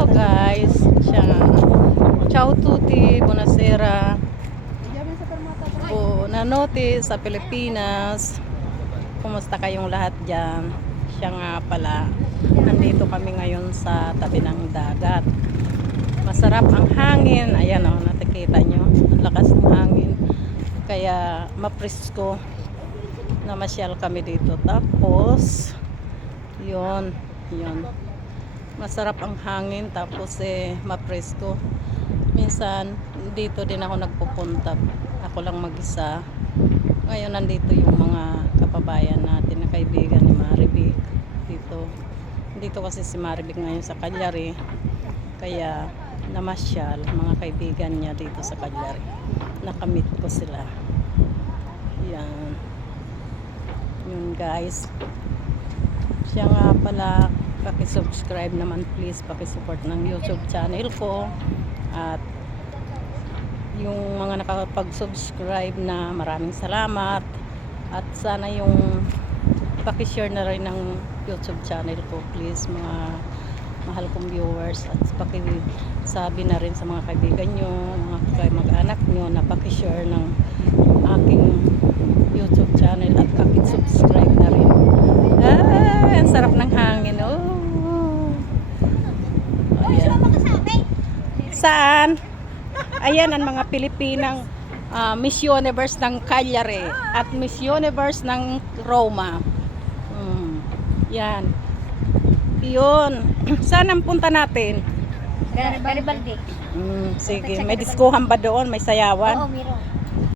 Hello guys, ciao tutti, buonasera. Buonanotte sa Pilipinas. Kumusta kayong lahat dyan? Siya nga pala, nandito kami ngayon sa tabi ng dagat. Masarap ang hangin. Ayan o, nakikita nyo, ang lakas ng hangin. Kaya mapresko. Namasyal kami dito. Tapos, yun. Masarap ang hangin, tapos mapresko. Minsan dito din ako nagpupunta, ako lang mag-isa. Ngayon nandito yung mga kababayan natin na kaibigan ni Maribik dito kasi si Maribik ngayon sa Cagliari, kaya namasyal mga kaibigan niya dito sa Cagliari. Nakamit ko sila. Yan yun guys. Siya nga pala, paki-subscribe naman please, paki-support ng YouTube channel ko. At yung mga nakapag-subscribe na, maraming salamat. At sana yung paki-share na rin ng YouTube channel ko please, mga mahal kong viewers. At paki-sabi na rin sa mga kaibigan nyo, mga mag-anak nyo, na paki-share ng aking YouTube channel at paki-subscribe na rin. Ang sarap ng hangin. Ayan. Saan? Ayan ang mga Pilipinang Miss Universe ng Cagliari at Miss Universe ng Roma. Yan. Yun. Saan ang punta natin? Garibaldi. Sige, may diskuhan ba doon? May sayawan? Oo, meron.